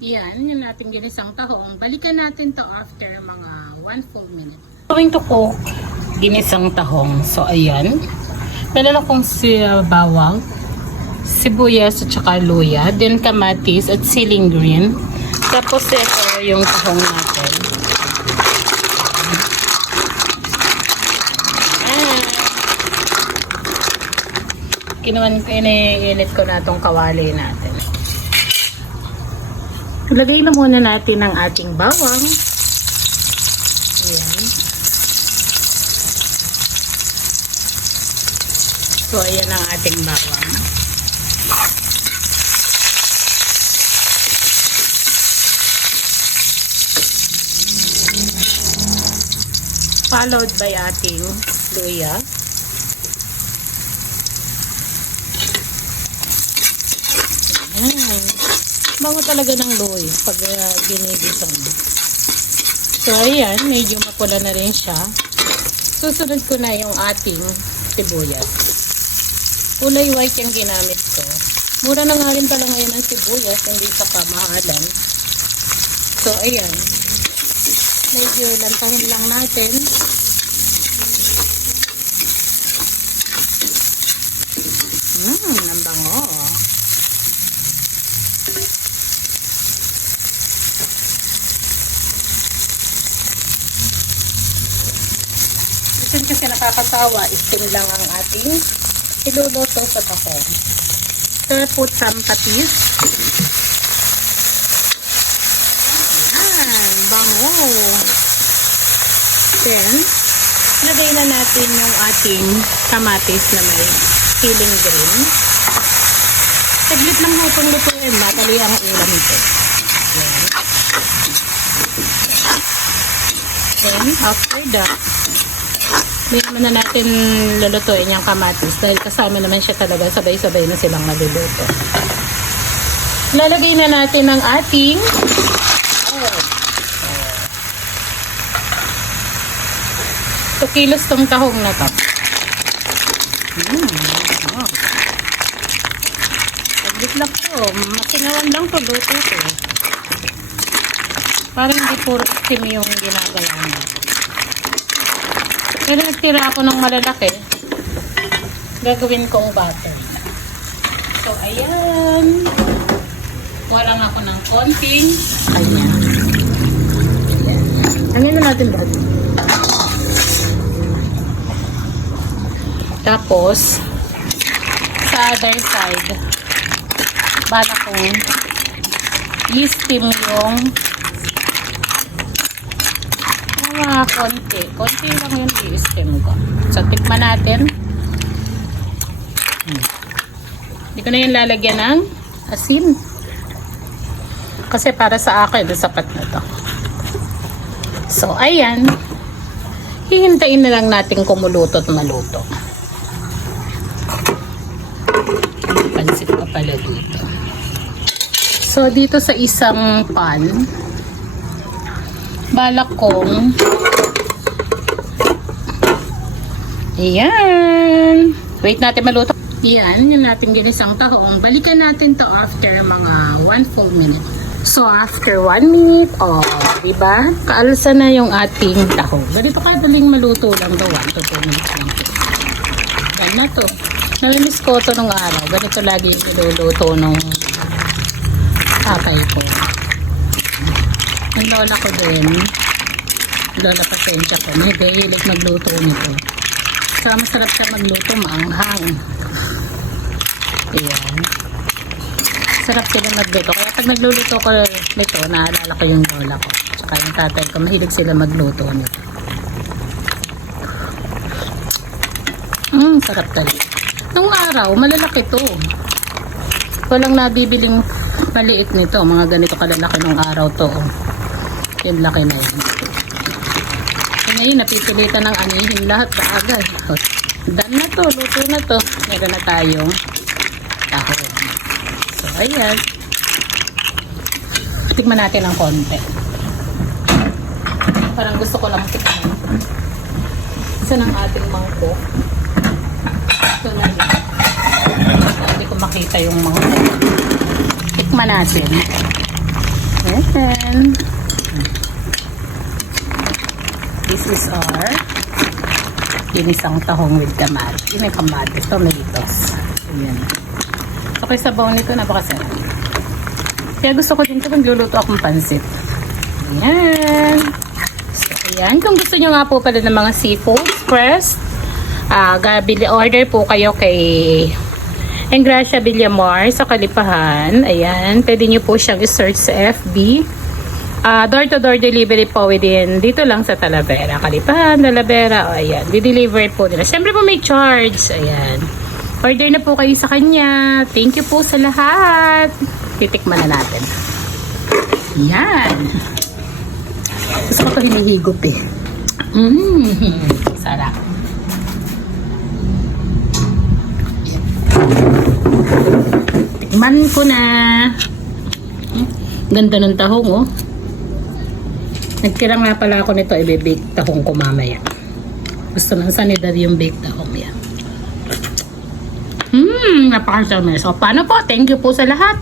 Yan, yung natin ginisang tahong. Balikan natin to after mga 1 full minute. Going to cook ginisang tahong. So, ayan. Meron akong bawang, sibuyas at saka luya. Then kamatis at siling green. Tapos ito yung tahong natin. Iniinit ko na itong kawali natin. Ilagay na muna natin ang ating bawang. Ayan. So, ayan ang ating bawang. Followed by ating luya. Bango talaga ng luya pag ginigisang mo. So, ayan. Medyo mapula na rin siya. Susunod ko na yung ating sibuyas. Kulay white yung ginamit ko. Mura na nga rin pala ngayon ang sibuyas. Hindi sa kamahalan. So, ayan. Medyo lantahin lang natin. Ang bango. Kasi nakakasawa, steam lang ang ating iluluto sa tahong. So, put some patis. Ayan, bango. Then, lagay na natin yung ating kamatis na may siling green. Saglit lang lutong-lutuin, matali ang ulam ito. Ayan. Then, after that, hindi naman na natin lulutuin yung kamatis dahil kasama naman siya talaga, sabay-sabay na silang maluluto. Lalagay na natin ang ating 2 kilos tong tahong na to. Saglit lang to. Masinawan lang to, luto to. Parang hindi puro itim yung ginagawa niya. Pero nagtira ako ng malalaki. Gagawin kong butter. So, ayan. Kuha lang ako ng konting. Ayan. Hangin na natin ba? Tapos, sa other side, bala kong i-steam yung mga konti. Konti lang yung i-steam ko. So, tikman natin. Hindi ko na yung lalagyan ng asin. Kasi para sa akin, sapat na to. So, ayan. Hihintayin na lang natin kumuluto at maluto. Pansit pa pala dito. So, dito sa isang pan, balak kong ayan. Wait natin maluto. Ayan, yung natin ginisang tahong. Balikan natin to after mga 1 full minute. So, after 1 minute, diba? Kaalsa na yung ating tahong. Ganito kadaling maluto lang to. 1 to 2 minutes lang. Yan na to. Namimiss ko to nung araw. Ganito lagi yung iluluto nung tatay ko. Ang lola ko din. Lola pasensya ko. May hilig magluto nito. Saka masarap siya magluto, maanghang. Ayan. Sarap sila magluto. Kaya pag nagluluto ko nito, naalala ko yung lola ko. Saka yung tatay ko, mahilig sila magluto nito. Sarap talaga. Nung araw, malalaki to. Walang nabibiling maliit nito. Mga ganito kalalaki nung araw to. Yung laki na yun. Ngayon, napipilitan ng anihin lahat kaagad. Done na to, luto na to. Meron na tayong tahong. So, ayan. Tikman natin ng konti. Parang gusto ko lang tikman. Isa ng ating mangkok. Ito na yun. Hindi ko makita yung mangkok. Tikman natin. And this is our ginisang tahong with kamatis. May kamatis, tomatoes. Ayan. Okay, sabaw nito, napakasarap. Kaya gusto ko din ito kung luluto akong pansit. Ayan. So, ayan. Kung gusto nyo nga po pala ng mga seafood fresh, order po kayo kay Engracia Villamar sa Kalipahan. Ayan. Pwede nyo po siyang i-search sa FB. Door-to-door delivery po within dito lang sa Talavera. Kalipahan, Talavera. O, ayan. Di-deliver po nila. Siyempre po may charge. Ayan. Order na po kayo sa kanya. Thank you po sa lahat. Titikman na natin. Ayan. Gusto ko ito hinihigop eh. Sarap. Tikman ko na. Ganda ng tahong oh. Nagtira nga pala ako nito, i-bake tahong ko mamaya. Gusto ng sanidad yung bake tahong yan. Napakasarap. So, paano po? Thank you po sa lahat.